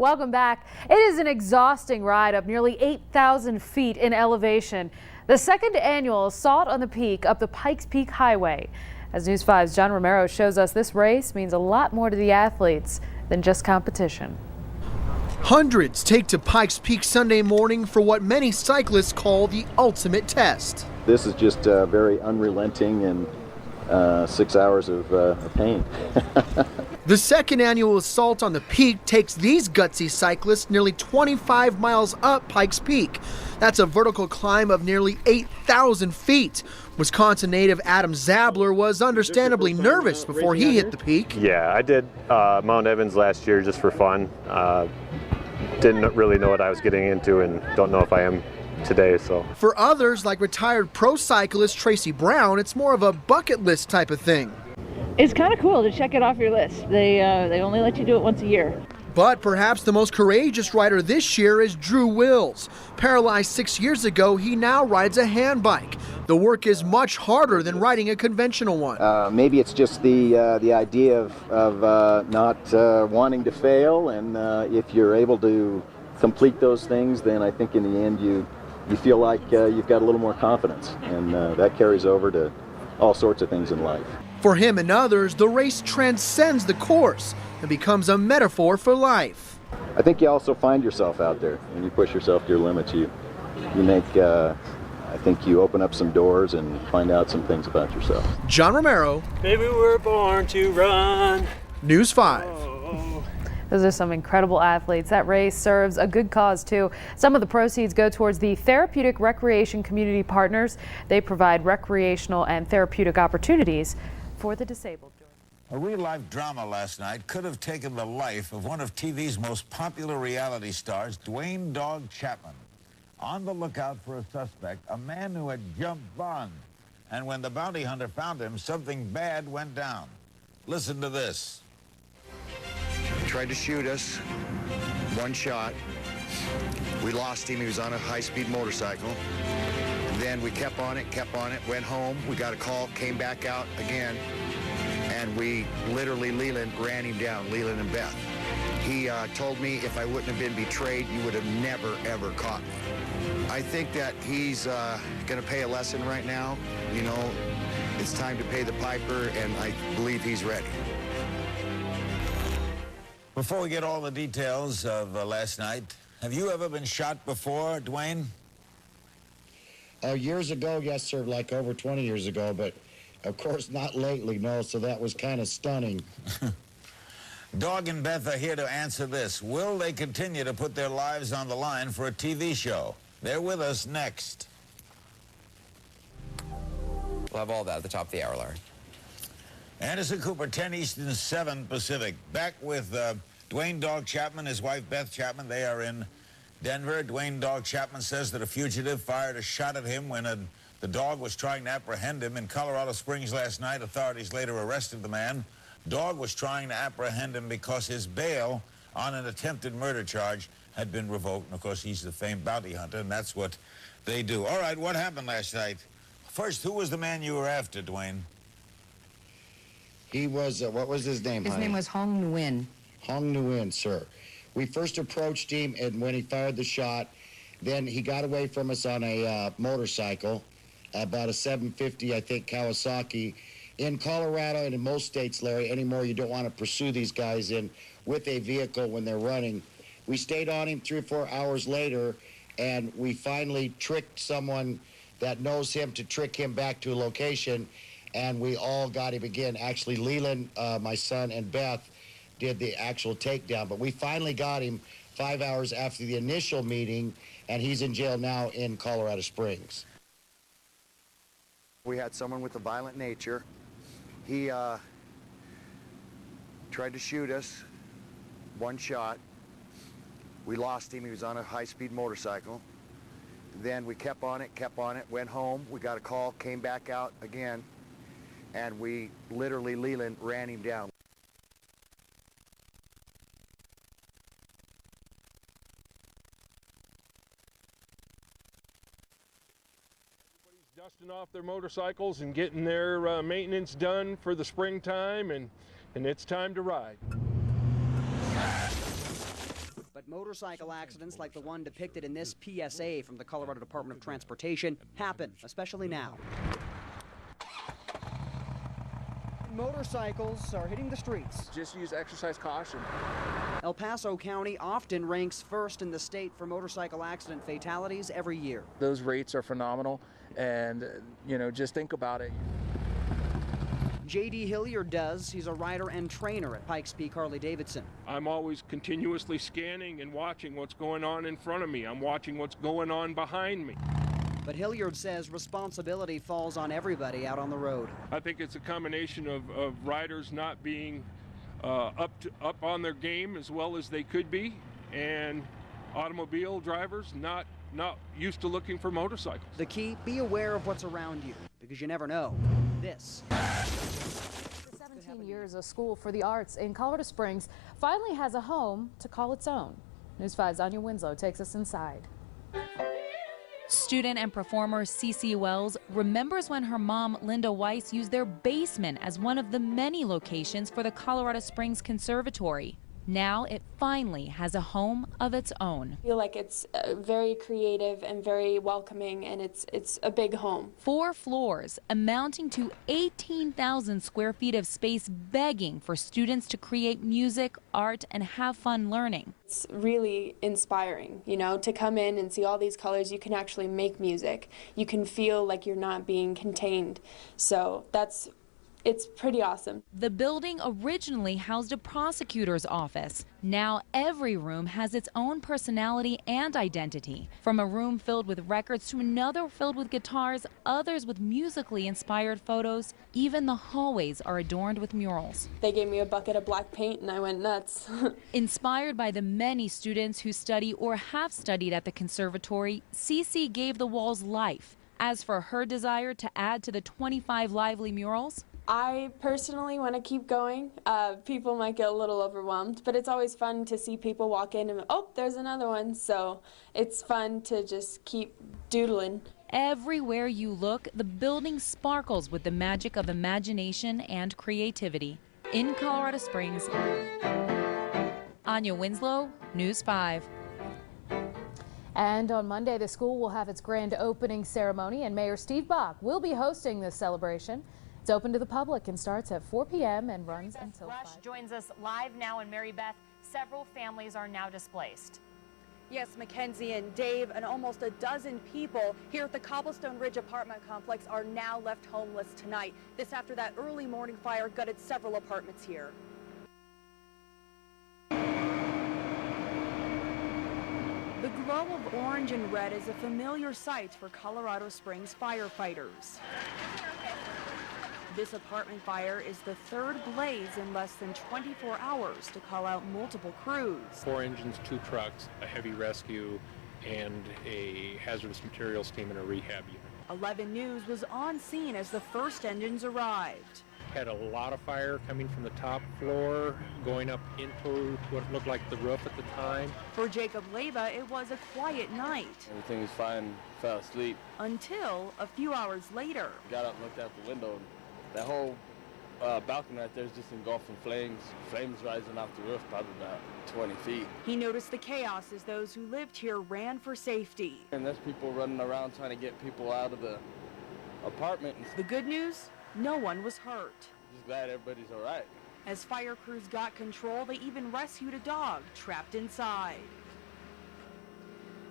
Welcome back. It is an exhausting ride up nearly 8,000 feet in elevation. The second annual Assault on the Peak up the Pikes Peak Highway. As News 5's John Romero shows us, this race means a lot more to the athletes than just competition. Hundreds take to Pikes Peak Sunday morning for what many cyclists call the ultimate test. This is just very unrelenting and 6 hours of pain. The second annual Assault on the Peak takes these gutsy cyclists nearly 25 miles up Pikes Peak. That's a vertical climb of nearly 8,000 feet. Wisconsin native Adam Zabler was understandably nervous before he hit the peak. Yeah, I did Mount Evans last year just for fun. Didn't really know what I was getting into and don't know if I am today. So for others, like retired pro cyclist Tracy Brown, it's more of a bucket list type of thing. It's kind of cool to check it off your list. They only let you do it once a year. But perhaps the most courageous rider this year is Drew Wills. Paralyzed 6 years ago, he now rides a hand bike. The work is much harder than riding a conventional one. Maybe it's just the idea of not wanting to fail, and if you're able to complete those things, then I think in the end you feel like you've got a little more confidence, and that carries over to all sorts of things in life. For him and others, the race transcends the course and becomes a metaphor for life. I think you also find yourself out there. When you push yourself to your limits, you make, I think you open up some doors and find out some things about yourself. John Romero. Maybe we're born to run. News 5. Those are some incredible athletes. That race serves a good cause, too. Some of the proceeds go towards the Therapeutic Recreation Community Partners. They provide recreational and therapeutic opportunities for the disabled. A real-life drama last night could have taken the life of one of TV's most popular reality stars, Dwayne "Dog" Chapman. On the lookout for a suspect, a man who had jumped bond. And when the bounty hunter found him, something bad went down. Listen to this. He tried to shoot us. One shot. We lost him. He was on a high-speed motorcycle. And then we kept on it, went home. We got a call, came back out again. And we literally, Leland ran him down, Leland and Beth. He told me if I wouldn't have been betrayed, you would have never, ever caught me. I think that he's going to pay a lesson right now. You know, it's time to pay the piper, and I believe he's ready. Before we get all the details of last night, have you ever been shot before, Dwayne? Years ago, yes, sir, like over 20 years ago, but of course not lately, no, so that was kind of stunning. Dog and Beth are here to answer this. Will they continue to put their lives on the line for a TV show? They're with us next. We'll have all that at the top of the hour, Larry. Anderson Cooper, 10 Eastern, 7 Pacific. Back with Dwayne "Dog" Chapman, his wife Beth Chapman. They are in Denver. Dwayne "Dog" Chapman says that a fugitive fired a shot at him when the dog was trying to apprehend him. In Colorado Springs last night, authorities later arrested the man. Dog was trying to apprehend him because his bail on an attempted murder charge had been revoked. And, of course, he's the famed bounty hunter, and that's what they do. All right, what happened last night? First, who was the man you were after, Dwayne? He was, what was his name, His name was Hong Nguyen. Hong Nguyen, sir. We first approached him, and when he fired the shot, then he got away from us on a motorcycle, about a 750, I think, Kawasaki. In Colorado and in most states, Larry, anymore, you don't want to pursue these guys in with a vehicle when they're running. We stayed on him 3 or 4 hours later, and we finally tricked someone that knows him to trick him back to a location, and we all got him again. Actually, Leland, my son, and Beth did the actual takedown, but we finally got him 5 hours after the initial meeting, and he's in jail now in Colorado Springs. We had someone with a violent nature. He tried to shoot us. One shot. We lost him. He was on a high-speed motorcycle. Then we kept on it, went home. We got a call, came back out again, and we literally, Leland ran him down. Dusting off their motorcycles and getting their maintenance done for the springtime, and it's time to ride. Motorcycle accidents like the one depicted in this PSA from the Colorado Department of Transportation happen, especially now. Motorcycles are hitting the streets. Just use exercise caution. El Paso County often ranks first in the state for motorcycle accident fatalities every year. Those rates are phenomenal, and just think about it. J.D. Hilliard does. He's a rider and trainer at Pikes Peak Harley-Davidson. I'm always continuously scanning and watching what's going on in front of me. I'm watching what's going on behind me. But Hilliard says responsibility falls on everybody out on the road. I think it's a combination of riders not being up on their game as well as they could be, and automobile drivers not used to looking for motorcycles. The key, be aware of what's around you, because you never know. This. 17 years of school for the arts in Colorado Springs finally has a home to call its own. News 5's Anya Winslow takes us inside. Student and performer Cece Wells remembers when her mom, Linda Weiss, used their basement as one of the many locations for the Colorado Springs Conservatory. Now it finally has a home of its own. I feel like it's very creative and very welcoming, and it's a big home. 4 floors, amounting to 18,000 square feet of space, begging for students to create music, art, and have fun learning. It's really inspiring, to come in and see all these colors. You can actually make music. You can feel like you're not being contained. So it's pretty awesome. The building originally housed a prosecutor's office. Now every room has its own personality and identity. From a room filled with records to another filled with guitars, others with musically inspired photos. Even the hallways are adorned with murals. They gave me a bucket of black paint and I went nuts. Inspired by the many students who study or have studied at the conservatory, Cece gave the walls life. As for her desire to add to the 25 lively murals, I personally want to keep going. People might get a little overwhelmed, but it's always fun to see people walk in and, oh, there's another one. So it's fun to just keep doodling. Everywhere you look, the building sparkles with the magic of imagination and creativity. In Colorado Springs, Anya Winslow, News 5. And on Monday, the school will have its grand opening ceremony, and Mayor Steve Bach will be hosting this celebration. It's open to the public and starts at 4 p.m. and runs until 5. Joins us live now in Mary Beth. Several families are now displaced. Yes, Mackenzie and Dave, and almost a dozen people here at the Cobblestone Ridge apartment complex are now left homeless tonight. This after that early morning fire gutted several apartments here. The glow of orange and red is a familiar sight for Colorado Springs firefighters. This apartment fire is the third blaze in less than 24 hours to call out multiple crews. 4 engines, 2 trucks, a heavy rescue, and a hazardous materials team and a rehab unit. 11 News was on scene as the first engines arrived. Had a lot of fire coming from the top floor, going up into what looked like the roof at the time. For Jacob Leba, it was a quiet night. Everything was fine, fell asleep. Until a few hours later. Got up and looked out the window. That whole balcony right there is just engulfed in flames. Flames rising off the roof, probably about 20 feet. He noticed the chaos as those who lived here ran for safety. And there's people running around trying to get people out of the apartment. The good news? No one was hurt. Just glad everybody's all right. As fire crews got control, they even rescued a dog trapped inside.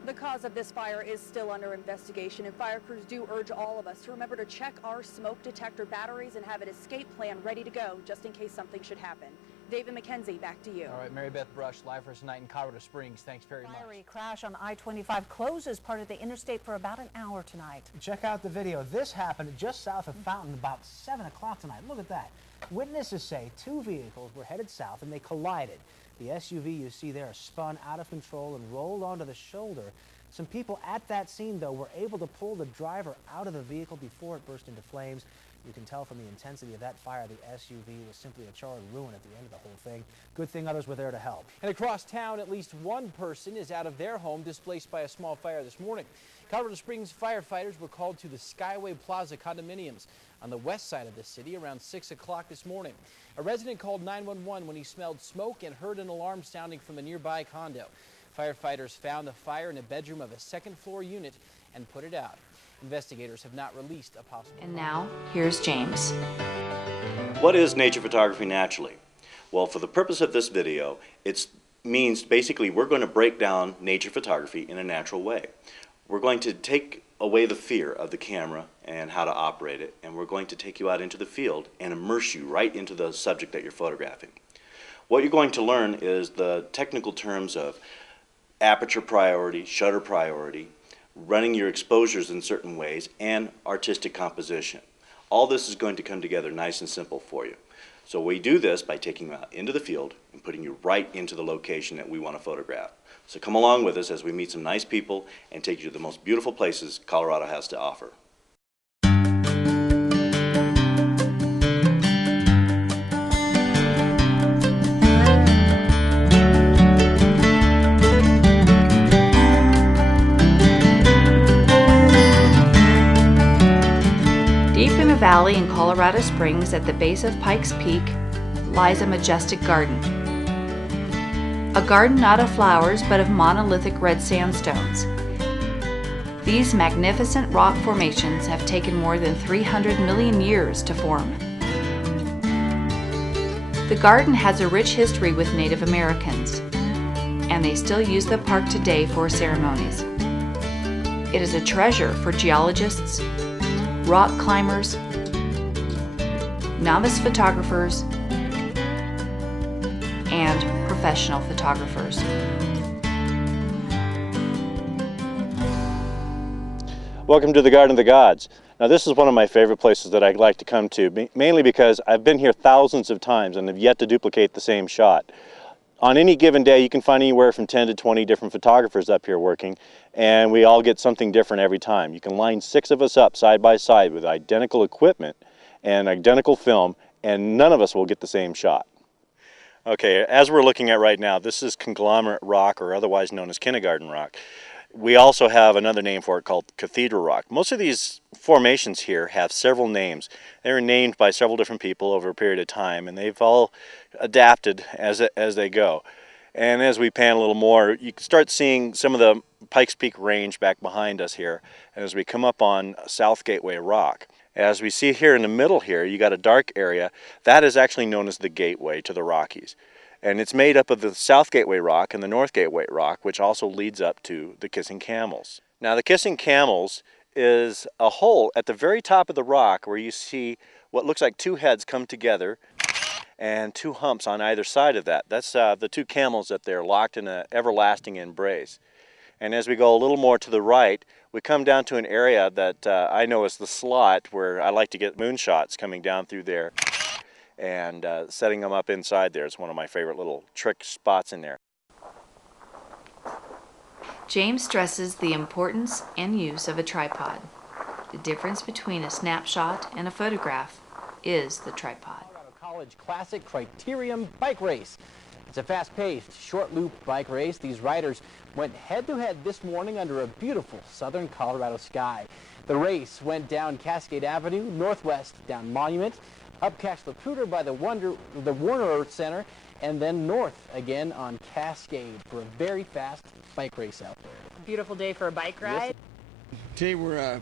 The cause of this fire is still under investigation, and fire crews do urge all of us to remember to check our smoke detector batteries and have an escape plan ready to go just in case something should happen. David McKenzie, back to you. All right, Mary Beth Brush, live for us tonight in Colorado Springs. Thanks very much. Fiery crash on I-25 closes part of the interstate for about an hour tonight. Check out the video. This happened just south of Fountain about 7 o'clock tonight. Look at that. Witnesses say 2 vehicles were headed south and they collided. The SUV you see there spun out of control and rolled onto the shoulder. Some people at that scene, though, were able to pull the driver out of the vehicle before it burst into flames. You can tell from the intensity of that fire, the SUV was simply a charred ruin at the end of the whole thing. Good thing others were there to help. And across town, at least one person is out of their home displaced by a small fire this morning. Colorado Springs firefighters were called to the Skyway Plaza condominiums on the west side of the city around 6 o'clock this morning. A resident called 911 when he smelled smoke and heard an alarm sounding from a nearby condo. Firefighters found the fire in a bedroom of a second-floor unit and put it out. Investigators have not released a possible... And now, here's James. What is nature photography naturally? Well, for the purpose of this video, it means basically we're going to break down nature photography in a natural way. We're going to take away the fear of the camera and how to operate it, and we're going to take you out into the field and immerse you right into the subject that you're photographing. What you're going to learn is the technical terms of aperture priority, shutter priority, running your exposures in certain ways, and artistic composition. All this is going to come together nice and simple for you. So we do this by taking you out into the field and putting you right into the location that we want to photograph. So come along with us as we meet some nice people and take you to the most beautiful places Colorado has to offer. Deep in a valley in Colorado Springs at the base of Pikes Peak lies a majestic garden. A garden not of flowers but of monolithic red sandstones. These magnificent rock formations have taken more than 300 million years to form. The garden has a rich history with Native Americans, and they still use the park today for ceremonies. It is a treasure for geologists, rock climbers, novice photographers, and professional photographers. Welcome to the Garden of the Gods. Now this is one of my favorite places that I'd like to come to, mainly because I've been here thousands of times and have yet to duplicate the same shot. On any given day you can find anywhere from 10 to 20 different photographers up here working, and we all get something different every time. You can line 6 of us up side by side with identical equipment and identical film, and none of us will get the same shot. Okay, as we're looking at right now, this is conglomerate rock, or otherwise known as kindergarten rock. We also have another name for it called cathedral rock. Most of these formations here have several names. They were named by several different people over a period of time, and they've all adapted as they go. And as we pan a little more, you can start seeing some of the Pikes Peak Range back behind us here, and as we come up on South Gateway Rock. As we see here in the middle here, you got a dark area. That is actually known as the gateway to the Rockies. And it's made up of the South Gateway Rock and the North Gateway Rock, which also leads up to the Kissing Camels. Now the Kissing Camels is a hole at the very top of the rock where you see what looks like 2 heads come together and 2 humps on either side of that. That's the 2 camels that they're locked in an everlasting embrace. And as we go a little more to the right, we come down to an area that I know as the slot, where I like to get moonshots coming down through there and setting them up inside there. It's one of my favorite little trick spots in there. James stresses the importance and use of a tripod. The difference between a snapshot and a photograph is the tripod. Colorado College Classic Criterium Bike Race. It's a fast-paced, short-loop bike race. These riders went head-to-head this morning under a beautiful southern Colorado sky. The race went down Cascade Avenue, northwest down Monument, up Cache Lacruder by the Warner Earth Center, and then north again on Cascade for a very fast bike race out there. Beautiful day for a bike ride. Yes. Today we're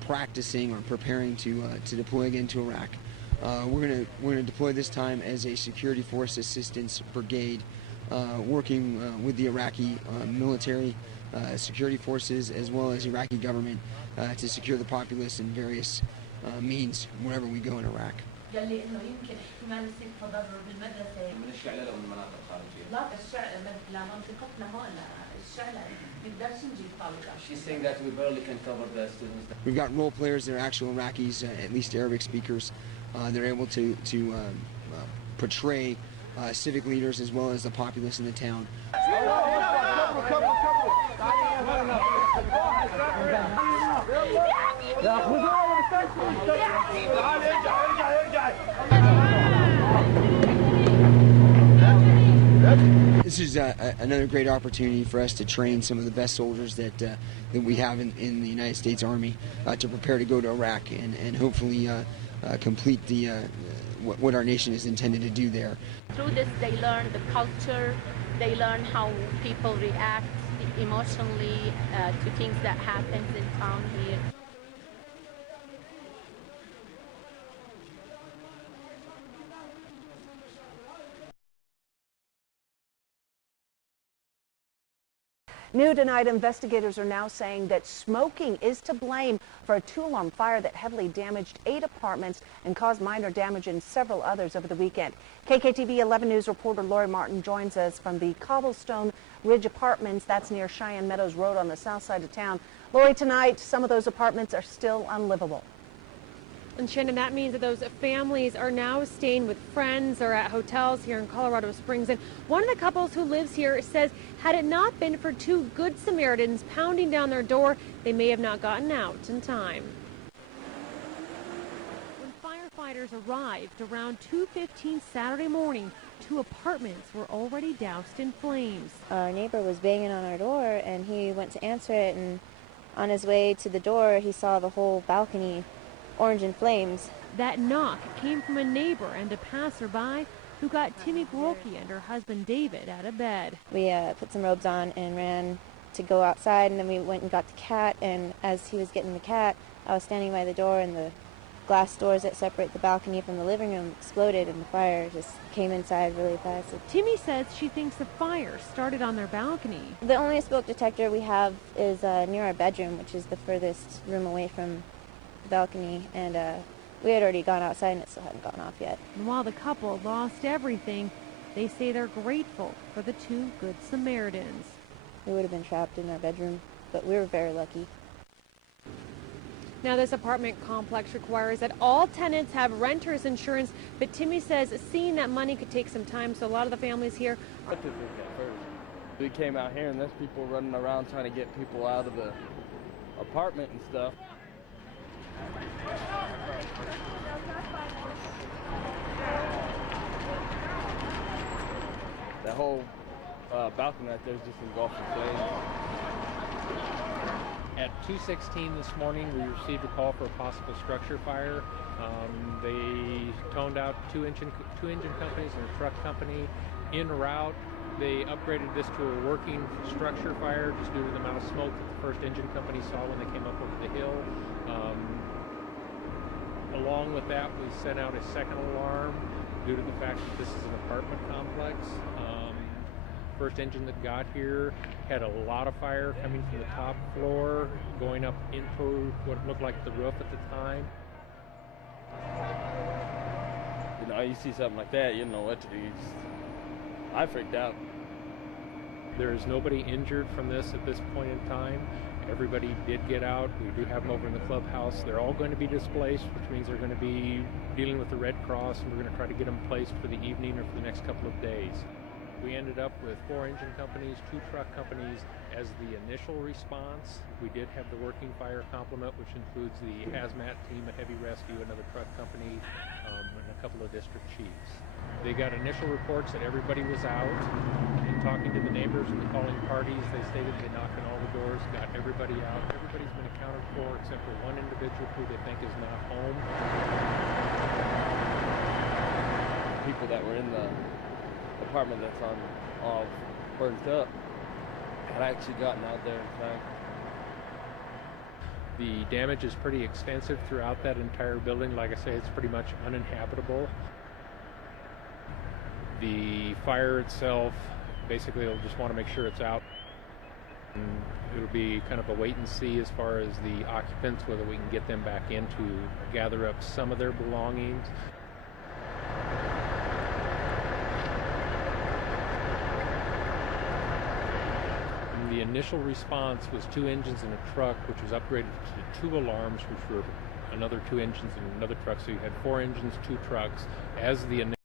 practicing or preparing to deploy again to Iraq. We're gonna deploy this time as a security force assistance brigade, working with the Iraqi military, security forces, as well as Iraqi government to secure the populace in various means wherever we go in Iraq. She's saying that we barely can cover the students. We've got role players that are actual Iraqis, at least Arabic speakers. They're able to portray civic leaders as well as the populace in the town. This is another great opportunity for us to train some of the best soldiers that we have in the United States Army to prepare to go to Iraq and hopefully complete what our nation is intended to do there. Through this, they learn the culture, they learn how people react emotionally to things that happens in town here. New tonight, investigators are now saying that smoking is to blame for a 2-alarm fire that heavily damaged 8 apartments and caused minor damage in several others over the weekend. KKTV 11 News reporter Lori Martin joins us from the Cobblestone Ridge Apartments. That's near Cheyenne Meadows Road on the south side of town. Lori, tonight, some of those apartments are still unlivable. And Shannon, that means that those families are now staying with friends or at hotels here in Colorado Springs. And one of the couples who lives here says had it not been for 2 good Samaritans pounding down their door, they may have not gotten out in time. When firefighters arrived around 2:15 Saturday morning, 2 apartments were already doused in flames. Our neighbor was banging on our door and he went to answer it, and on his way to the door he saw the whole balcony orange in flames. That knock came from a neighbor and a passerby who got Timmy Grolke and her husband David out of bed. We put some robes on and ran to go outside, and then we went and got the cat, and as he was getting the cat, I was standing by the door, and the glass doors that separate the balcony from the living room exploded and the fire just came inside really fast. Timmy says she thinks the fire started on their balcony. The only smoke detector we have is near our bedroom, which is the furthest room away from balcony, and we had already gone outside and it still hadn't gone off yet. And while the couple lost everything, they say they're grateful for the 2 good Samaritans. We would have been trapped in our bedroom, but we were very lucky. Now, this apartment complex requires that all tenants have renter's insurance, but Timmy says seeing that money could take some time, so a lot of the families here. We came out here and there's people running around trying to get people out of the apartment and stuff. That whole balcony right there is just engulfed in flames. At 2:16 this morning, we received a call for a possible structure fire. They toned out two engine companies and a truck company en route. They upgraded this to a working structure fire just due to the amount of smoke that the first engine company saw when they came up over the hill. Along with that, we sent out a second alarm due to the fact that this is an apartment complex. First engine that got here had a lot of fire coming from the top floor, going up into what looked like the roof at the time. You know, you see something like that, you don't know what to do. I freaked out. There is nobody injured from this at this point in time. Everybody did get out. We do have them over in the clubhouse. They're all going to be displaced, which means they're going to be dealing with the Red Cross, and we're going to try to get them placed for the evening or for the next couple of days. We ended up with 4 engine companies, 2 truck companies as the initial response. We did have the working fire complement, which includes the hazmat team, a heavy rescue, another truck company, and a couple of district chiefs. They got initial reports that everybody was out. In talking to the neighbors and the calling parties, they stated they knocked on all the doors, got everybody out. Everybody's been accounted for except for one individual who they think is not home. People that were in the apartment that's on all burnt up had actually gotten out there in time. The damage is pretty extensive throughout that entire building. Like I say, it's pretty much uninhabitable. The fire itself, basically, they'll just want to make sure it's out. And it'll be kind of a wait and see as far as the occupants, whether we can get them back in to gather up some of their belongings. The initial response was 2 engines and a truck, which was upgraded to 2 alarms, which were another 2 engines and another truck. So you had 4 engines, 2 trucks as the initial